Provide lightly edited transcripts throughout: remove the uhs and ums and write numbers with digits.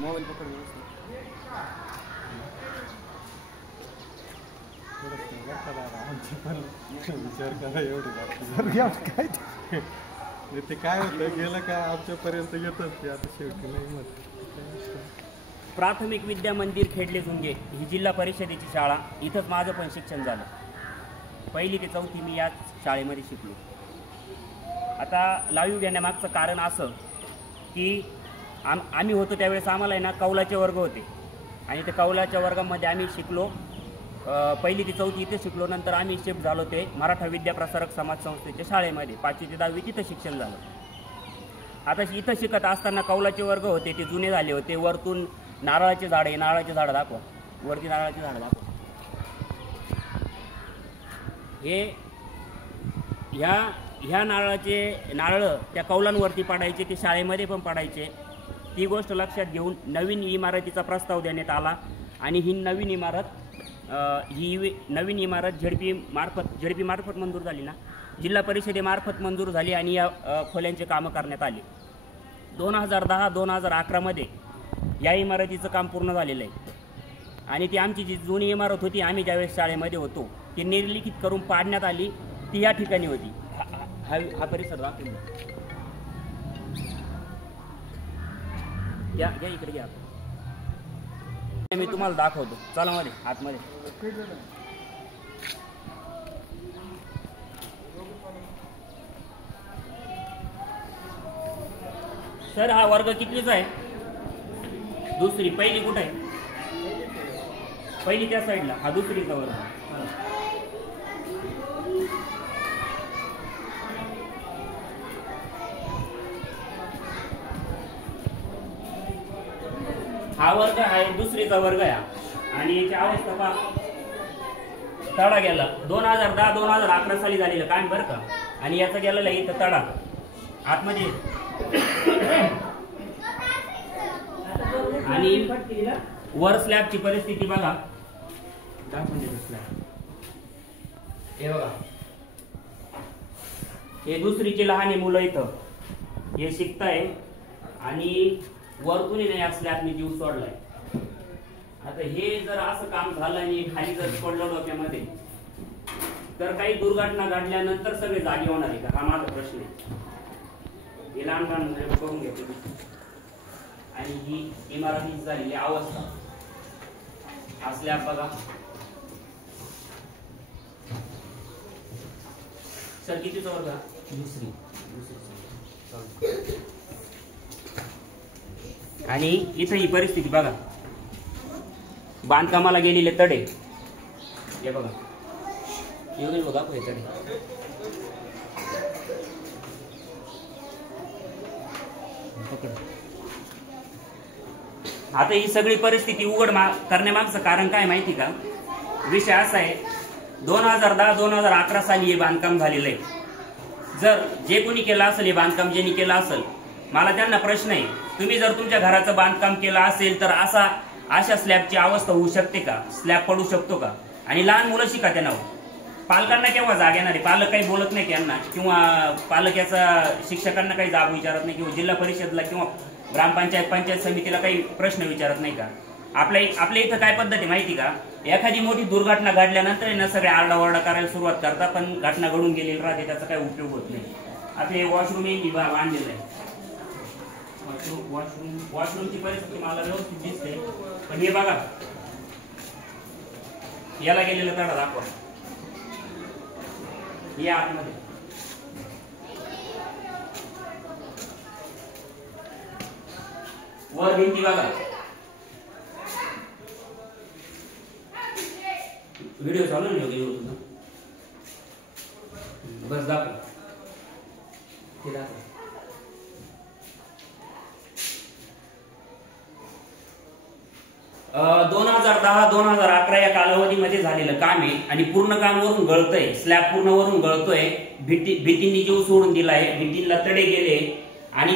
Mobile पकड व्यवस्थित. विचार करा एवढं काय ते काय होतं गेलं का आमच्यापर्यंत येतच ते आता शेवटी नाही मत. प्राथमिक विद्या मंदिर खेडले झुंगे ही जिल्हा परिषदेची शाळा. इथंच माझं पण शिक्षण झालं. 1ली ते 4थी मी याच शाळेमध्ये शिकलो. आता लाईव्ह घेण्यामागचं कारण असं की आम्ही होतो त्यावेळेस आम्हाला आहे ना कौलाचे वर्ग होते आणि त्या कौलाच्या वर्गामध्ये आम्ही शिकलो. 1ली ते 4थी इथे शिकलो. नंतर आम्ही शिफ्ट झालो ते मराठा विद्याप्रसारक समाज संस्थेच्या शाळेमध्ये. 5वी ते 10वी तिथं शिक्षण झालं. आता इथं शिकत असताना कौलाचे वर्ग होते ते जुने झाले होते. वरतून नारळाचे झाड आहे. नारळाचे झाड दाखवा. वरती नारळाचे झाड दाखवा. ह्या नारळ त्या कौलांवरती पडायचे. ते शाळेमध्ये पण पडायचे. ती गोष्ट लक्षात घेऊन नवीन इमारतीचा प्रस्ताव देण्यात आला आणि ही नवीन इमारत झेडपी मार्फत मंजूर झाली ना. जिल्हा परिषदेमार्फत मंजूर झाली आणि या खोल्यांचे कामं करण्यात आली. 2010-2011 मध्ये या इमारतीचं काम पूर्ण झालेलं आहे. आणि ती आमची जी जुनी इमारत होती आम्ही ज्यावेळेस शाळेमध्ये होतो ती निर्लिखित करून पाडण्यात आली. ती या ठिकाणी होती. हा परिसर दाखवून घ्या इकडे घ्या. मी तुम्हाला दाखवतो. चला मध्ये आतमध्ये. सर हा वर्ग कितवीचा आहे? 2री. 1ली कुठं आहे? 1ली त्या साईडला. हा 2रीचा वर्ग. हा वर्ग आहे 2रीचा वर्ग आहे आणि याची अवस्था पहा. तडा गेला 2010-2011 साली झालेलं काम बरं का. आणि याचा गेलेला इथं तडा आतमध्ये. आणि वर स्लॅबची परिस्थिती बघा. हे बघा. हे 2रीची लहान मुलं इथं हे शिकताय आणि वरतून या स्लॅबने जीव सोडलाय. आता हे जर असं काम झालं आणि खाली जर पडलं डोक्यामध्ये तर काही दुर्घटना घडल्यानंतर सगळे जागी होणार आहे का? हा माझा प्रश्न आहे. हे लहान करून घेतो. आणि ही इमारतीची झालेली अवस्था. हा स्लॅब बघा. सर कितीचा वर्ग? 2री. आणि इथं ही परिस्थिती बघा. बांधकामाला गेलेले तडे हे बघा. येऊन बघा हे तडे. आता ही सगळी परिस्थिती उघड करण्यामागचं कारण काय माहिती का? विषय असा आहे 2010-2011 साली हे बांधकाम झालेलं आहे. जर जे कोणी केलं असेल हे बांधकाम ज्यांनी केलं असेल मला त्यांना प्रश्न आहे. तुम्ही जर तुमच्या घराचं बांधकाम केलं असेल तर अशा स्लॅबची अवस्था होऊ शकते का? स्लॅब पडू शकतो का? आणि लहान मुलं शिका त्यांना. पालकांना केव्हा जाग येणार आहे? पालक काही बोलत नाही त्यांना किंवा पालक याचा शिक्षकांना काही जाब विचारत नाही किंवा जिल्हा परिषदला किंवा ग्रामपंचायत पंचायत समितीला काही प्रश्न विचारत नाही का? आपल्या इथं काय पद्धत आहे माहिती का? एखादी मोठी दुर्घटना घडल्यानंतर ना सगळे आरडाओरडा करायला सुरुवात करतात पण घटना घडून गेलेली राहते त्याचा काही उपयोग होत नाही. आता हे वॉशरूम बांधलेलं आहे. वॉशरूमची परिस्थिती मला व्यवस्थित दिसते पण हे बघा याला गेलेला तडा दाखवा. या आतमध्ये वर भिंती बघा. व्हिडिओ चालू नाही होता बस दाखव. 2010-2011 या कालावधीमध्ये झालेलं काम आहे आणि पूर्ण काम वरून गळतंय. स्लॅब पूर्ण वरून गळतोय. भीतींनी जीव सोडून दिलाय. भीतींना तडे गेले आणि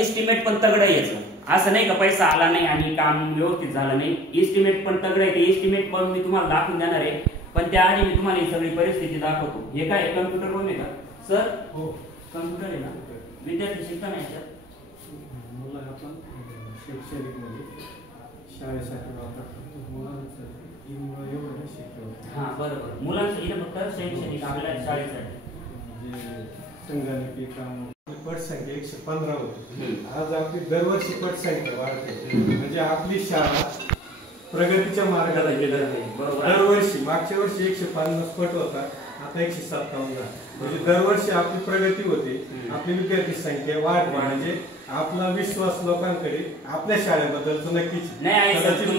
इस्टिमेट पण तगडं यायचं. असं नाही का पैसा आला नाही आणि काम व्यवस्थित झालं नाही. इस्टिमेट पण तगडं आहे. इस्टिमेट पण मी तुम्हाला दाखवून देणार आहे पण त्याआधी मी तुम्हाला ही सगळी परिस्थिती दाखवतो. हे काय कम्प्युटर रूम आहे का सर? हो कम्प्युटर आहे ना. विद्यार्थी शिकताना याच्यात शैक्षणिक म्हणजे शाळेसाठी वापरतात मुलांसाठी एवढं नाही शिकवलं. हां बरोबर, मुलांचं इथं फक्त शैक्षणिक आपल्या शाळेसाठी म्हणजे संगणकीय काम पटसंख्या 115 होती. आज आपली दरवर्षी पटसंख्या वाढते. म्हणजे आपली शाळा प्रगतीच्या मार्गाला गेलेली आहे. दरवर्षी मागच्या वर्षी 150 पट होता, आता 157 झाला. म्हणजे दरवर्षी आपली प्रगती होते, आपली विद्यार्थी संख्या वाढते. म्हणजे आपला विश्वास लोकांकडे आपल्या शाळेबद्दलच नक्कीच.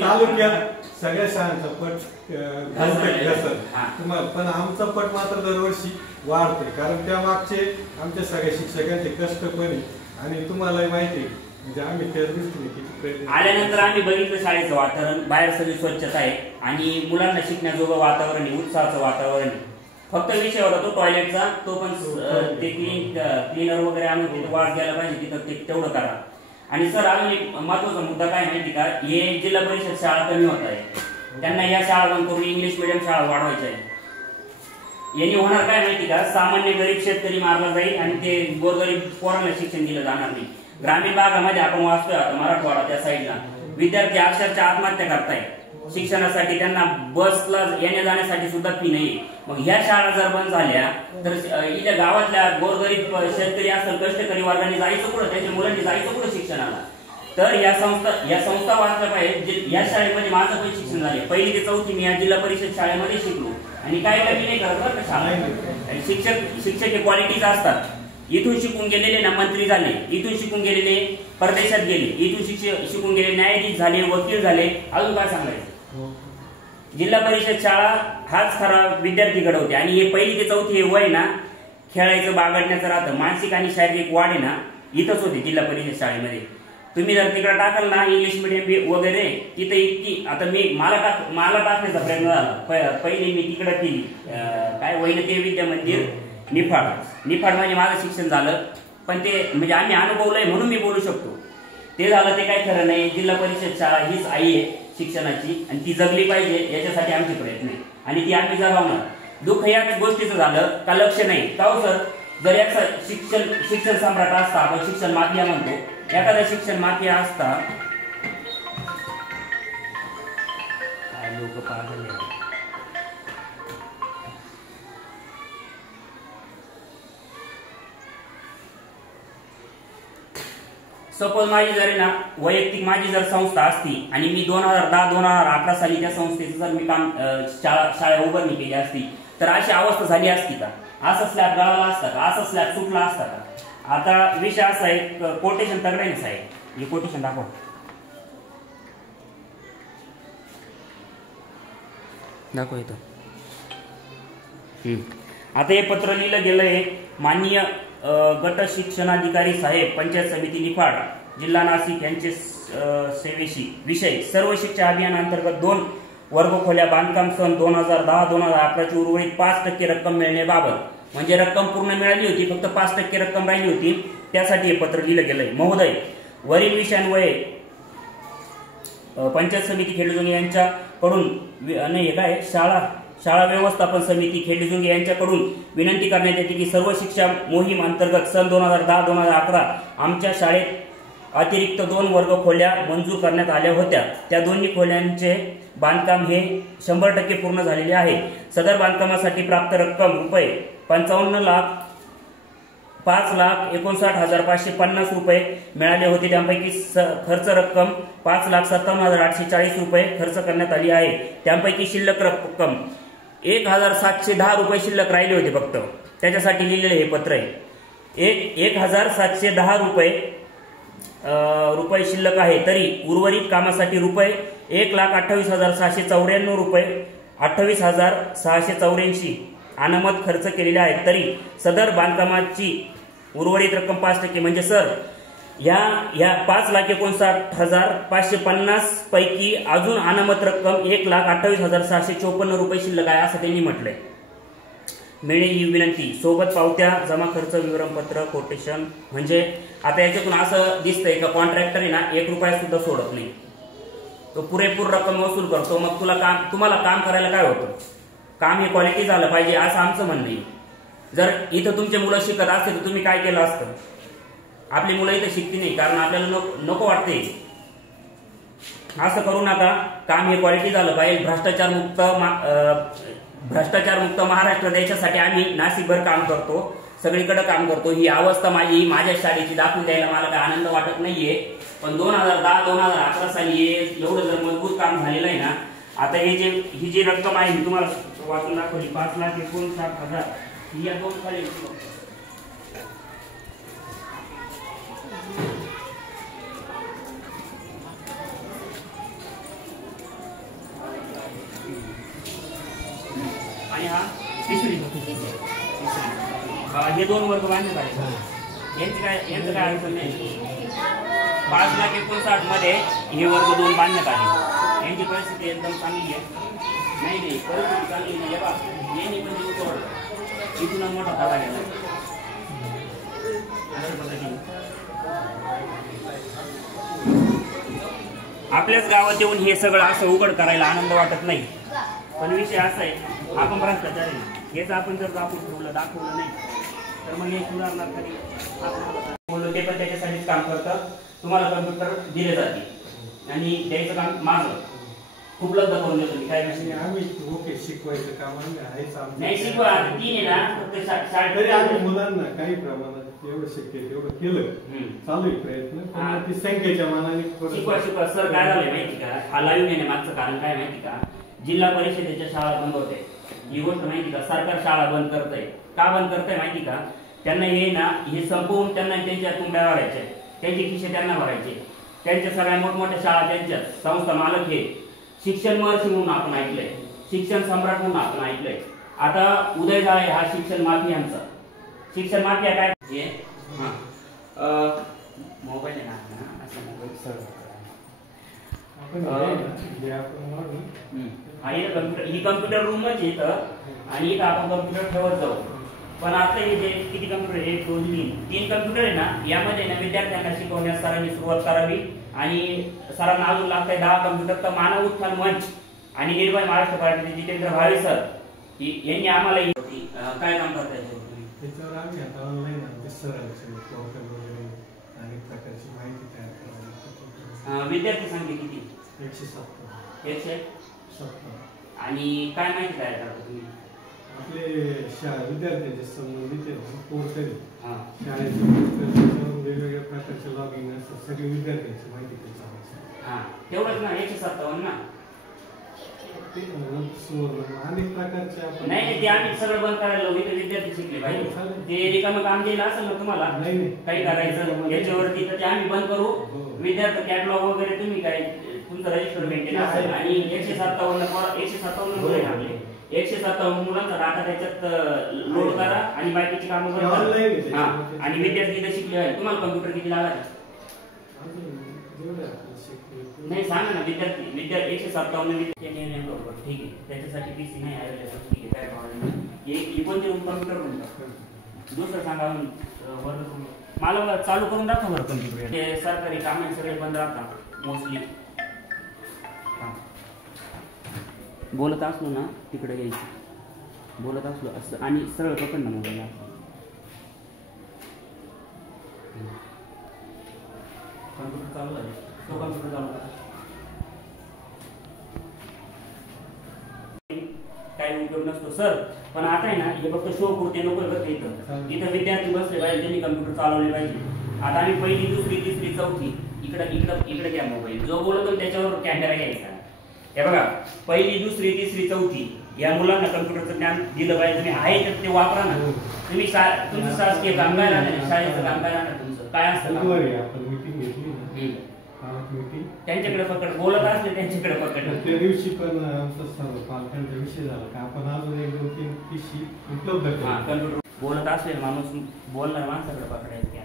तालुक्यात सगळ्या शाळांचा पट घसरत तुम्हाला, पण आमचा पट मात्र दरवर्षी वाढते. कारण त्या मागचे आमच्या सगळ्या शिक्षकांचे कष्ट पण आणि तुम्हाला माहिती आहे म्हणजे आम्ही त्या दृष्टीने किती प्रयत्न. आल्यानंतर आम्ही बघितलं शाळेचं वातावरण, बाहेर सगळी स्वच्छता आहे आणि मुलांना शिकण्याजोगं वातावरण आहे, उत्साहाचं वातावरण आहे. फक्त विषय होता तो टॉयलेटचा, तो पण ते क्लीनर वगैरे आणून तिथे वास गेला पाहिजे तिथं ते तेवढं करा. आणि सर अजून एक महत्वाचा मुद्दा काय माहिती का, हे जिल्हा परिषद शाळा कमी होत आहे, त्यांना या शाळा बंद करून इंग्लिश मिडियम शाळा वाढवायच्या आहे. यांनी होणार काय माहिती का, सामान्य गरीब शेतकरी मारला जाईल आणि ते गोरगरीब पोरांना शिक्षण दिलं जाणार नाही. ग्रामीण भागामध्ये आपण वाचतोय आता मराठवाडा त्या साईडला विद्यार्थी अक्षरशः आत्महत्या करताय शिक्षणासाठी, त्यांना बसला येण्या जाण्यासाठी सुद्धा फी नाही. मग ह्या शाळा जर बंद झाल्या तर इथल्या गावातल्या गोरगरीब शेतकरी असेल, कष्टकरी वर्गाने जायचं कुठं, त्यांच्या मुलांनी जायचं कुठं शिक्षणाला. तर या संस्था वाचल्या पाहिजे. या शाळेमध्ये माझं पण शिक्षण झाले, 1ली ते 4थी मी या जिल्हा परिषद शाळेमध्ये शिकलो आणि काय कमी नाही करत बरं का शाळा. शिक्षक हे क्वालिटीज असतात. इथून शिकून गेलेले ना मंत्री झाले, इथून शिकून गेलेले परदेशात गेले, इथून शिकून गेलेले न्यायाधीश झाले, वकील झाले, अजून काय सांगायचं. जिल्हा परिषद शाळा हाच खरा विद्यार्थी घडवते. आणि हे 1ली ते 4थी हे वय ना खेळायचं बागडण्याचं राहतं, मानसिक आणि शारीरिक वाढ आहे ना इथंच होते जिल्हा परिषद शाळेमध्ये. तुम्ही जर तिकडे टाकाल ना इंग्लिश मिडियम वगैरे तिथे इतकी, आता मला टाकण्याचा प्रयत्न झाला. पहिले मी तिकडे केली काय वैनदेव विद्या मंदिर निफाड म्हणजे माझं शिक्षण झालं, पण ते म्हणजे आम्ही अनुभवलंय म्हणून मी बोलू शकतो. ते झालं ते काही खरं नाही. जिल्हा परिषद शाळा हीच आई आहे शिक्षणाची आणि ती जगली पाहिजे याच्यासाठी आमचे प्रयत्न आहे आणि ती आम्ही जगवणार. दुःख याच गोष्टीचं झालं का लक्ष नाही का हो सर. जर याचा शिक्षण सम्राट असता, आपण शिक्षण माफिया म्हणतो, एखादा शिक्षण माफिया असता लोक पागल. सपोज माझी जर ना वैयक्तिक माझी जर संस्था असती आणि मी 2010-2011 साली त्या संस्थेचं जर मी काम शाळा उभारणी केली असती तर अशी अवस्था झाली असती का, असं स्लॅब गळाला असता का, असं स्लॅब सुटला असता का. आता विषय असा आहे, कोटेशन तगडे ना साहेब, हे कोटेशन दाखव. इथं आता हे पत्र लिहिलं गेलंय. माननीय गट शिक्षणाधिकारी साहेब, पंचायत समिती निफाड, जिल्हा नाशिक यांचे सेवेशी विषय सर्व शिक्षा अभियान अंतर्गत 2 वर्गखोल्या बांधकाम सन 2010-2011 ची उर्वरित 5% रक्कम मिळण्याबाबत, म्हणजे रक्कम पूर्ण मिळाली होती, फक्त 5% रक्कम राहिली होती, त्यासाठी हे पत्र लिहिलं गेलंय. महोदय, वरील विषयांवये पंचायत समिती खेडजोंगे यांच्याकडून नाही काय शाळा व्यवस्थापन समिती खेडजोंगे यांच्याकडून विनंती करण्यात येते की सर्व शिक्षा मोहीम अंतर्गत सन 2010-2011 आमच्या शाळेत अतिरिक्त 2 वर्ग खोल्या मंजूर करण्यात आल्या होत्या. त्या दोन्ही खोल्यांचे बांधकाम हे 100% पूर्ण झालेले आहे. सदर बांधकामासाठी प्राप्त रक्कम रुपये 5,59,550 रुपये मिळाले होते. त्यापैकी खर्च रक्कम 5,57,840 रुपये खर्च करण्यात आली आहे. त्यापैकी शिल्लक रक्कम 1,710 रुपये शिल्लक राहिले होते फक्त. त्याच्यासाठी लिहिलेले हे पत्र आहे. 1,710 रुपये शिल्लक आहे, तरी उर्वरित कामासाठी रुपये 1,28,694 रुपये 28,684 अनामत खर्च केलेले आहेत. तरी सदर बांधकामाची उर्वरित रक्कम 5% म्हणजे सर या 5,59,550 पैकी अजून अनामत रक्कम 1,28,654 रुपये शिल्लक आहे असं त्यांनी म्हटलंय. मिळणे ही विनंती, सोबत पावत्या, जमा खर्च विवरणपत्र, कोटेशन. म्हणजे आता याच्यातून असं दिसतंय का कॉन्ट्रॅक्टर आहे ना 1 रुपया सुद्धा सोडत नाही, तो पुरेपूर रक्कम वसूल करतो. मग तुम्हाला काम करायला काय होतं, काम हे क्वालिटी झालं पाहिजे असं आमचं म्हणणं आहे. जर इथं तुमचे मुलं शिकत असते तर तुम्ही काय केलं असतं. आपली मुलं इथं शिकती नाही कारण आपल्याला नको वाटते. असं करू नका. काम हे क्वालिटी झालं पाहिजे. भ्रष्टाचार मुक्त महाराष्ट्र देशासाठी आम्ही नाशिकभर काम करतो, सगळीकडे काम करतो. ही अवस्था माझ्या शाळेची दाखवून द्यायला मला काही आनंद वाटत नाहीये. पण 2010-2011 साली एवढं जर मजबूत काम झालेलं आहे ना, आता ही जी रक्कम आहे मी तुम्हाला वाचून दाखवली, 5,59,000 ही या दोन खाली आणि हा तिसरी हे दोन वर्ग बांधले पाहिजे. यांचं काय अडचण नाही. 5,59,000 मध्ये हे वर्ग 2 बांधण्यात आले. यांची परिस्थिती एकदम चांगली आहे. नाही परिस्थिती चांगली नाही. यांनी पण जीव तोडला, इथून मोठा धडा गेला. अशा पद्धतीने आपल्याच गावात येऊन हे सगळं असं उघड करायला आनंद वाटत नाही. पण विषय असा आहे, आपण भ्रष्टाचार आहे हेच आपण जर दाखवलं नाही तर मग हे सुधारणार तरी. बोललो ते पण त्याच्यासाठीच काम करतं. तुम्हाला कम्प्युटर दिले जाते आणि द्यायचं काम माझं उपलब्ध करून देतो मी. काय विषय आम्ही ओके शिकवायचं काम आहेच नाही. शिकवा 3 आहे ना, फक्त शाळेत मुलांना काही प्रमाणात एवढं शक्य तेवढं केलं, चालू आहे प्रयत्न. पण ती संख्येच्या मानाने शिकवा. सर काय झालंय माहिती का, हा लाईव्ह येण्यामागचं कारण काय माहिती का, जिल्हा परिषदेच्या शाळा बंद होते. ही गोष्ट माहिती का, सरकार शाळा बंद करतंय. का बंद करतंय माहिती का, त्यांना हे संपवून त्यांना त्यांच्या तुंब्या भरायच्या, त्यांचे खिशे त्यांना भरायचे. त्यांच्या सगळ्या मोठमोठ्या शाळा त्यांच्या संस्था मालक हे शिक्षण महर्षी म्हणून आपण ऐकलंय, शिक्षण सम्राट म्हणून आपण ऐकलंय. आता उदय झालाय हा शिक्षण माफियांचा. शिक्षण माफिया काय मोबाईल आहे ना, असं मोबाईल सर ही कम्प्युटर रूमच इथं आणि इथं आपण कम्प्युटर ठेवत जाऊ. पण आता हे जे किती कम्प्युटर 1 2 3 कम्प्युटर आहे ना, यामध्ये ना विद्यार्थ्यांना शिकवण्यास सरांनी सुरुवात करावी. आणि सरांना अजून लागतंय 10 कम्प्युटर. तर मानव उत्थान मंच आणि निर्भय महाराष्ट्र पार्टीचे जितेंद्र भावे सर यांनी आम्हाला काय काम करता येईल त्याच्यावर आम्ही आता ऑनलाईन सरांचे पोर्टल वगैरे अनेक प्रकारची माहिती तयार करावी. विद्यार्थी संख्या किती? 170. 170. आणि काय माहिती तयार करता तुम्ही? आपले विद्यार्थ्यांच्या संबंधित पोर्टल शाळेचे वेगवेगळ्या प्रकारचे लॉगिंग असतात, सगळे विद्यार्थ्यांची माहिती तेवढंच ना 157 ना अनेक प्रकारचे नाही. ते आम्ही सगळं बंद करायला लावू. इथे विद्यार्थी शिकले पाहिजे. ते रिकामं काम दिलं असेल ना तुम्हाला काही करायचं याच्यावरती, तर ते आम्ही बंद करू. विद्यार्थी कॅटलॉग वगैरे तुम्ही काय तुमचं रजिस्टर मेंटेन असेल. आणि 157 मुलं आहे आपले. 157 मुलांचा डाटा त्याच्यात लोड करा आणि बाकीची कामं करा. आणि विद्यार्थी इथे शिकले आहे. तुम्हाला कम्प्युटर किती लागला नाही सांगा ना. विद्यार्थी 157 विद्यार्थी बरोबर ठीक आहे. त्याच्यासाठी PC नाही अवेलेबल, ठीक आहे, काय प्रॉब्लेम नाही. कोणते रूम कम्प्युटर रूम दुसरं सांगा. वर्ग मला चालू करून दाखवा बरं कम्प्युटर. ते सरकारी काम सगळे बंद राहतात मोस्टली. बोलत असलो ना तिकडे यायचं, बोलत असलो असं आणि सरळ पकड ना मोबाईल. कम्प्युटर चालू आहे, तो कम्प्युटर चालू आहे. काही उपयोग नसतो सर. पण आता आहे ना हे फक्त शो पुरते नको बघ. इथं विद्यार्थी बसले पाहिजे, त्यांनी कम्प्युटर चालवले पाहिजे. आता आम्ही 1ली 2री 3री 4थी इकडे घ्या मोबाईल. जो बोलतो त्याच्यावर कॅमेरा घ्यायचा. हे बघा 1ली 2री 3री 4थी या मुलांना कम्प्युटरचं ज्ञान दिलं पाहिजे. तुम्ही आहे तर ते वापरा ना. तुम्ही तुमचं शासकीय काम काय राहणार, शाळेचं काम काय राहणार, तुमचं काय असतं. त्यांच्याकडे पकड. बोलत असले त्यांच्याकडे पकड. त्या दिवशी पण आमचा पालकांचा विषय झाला का आपण अजून 1 2 3 PC उपलब्ध करू. कम्प्युटर बोलत असले माणूस बोलणार माणसाकडे पकडायचं.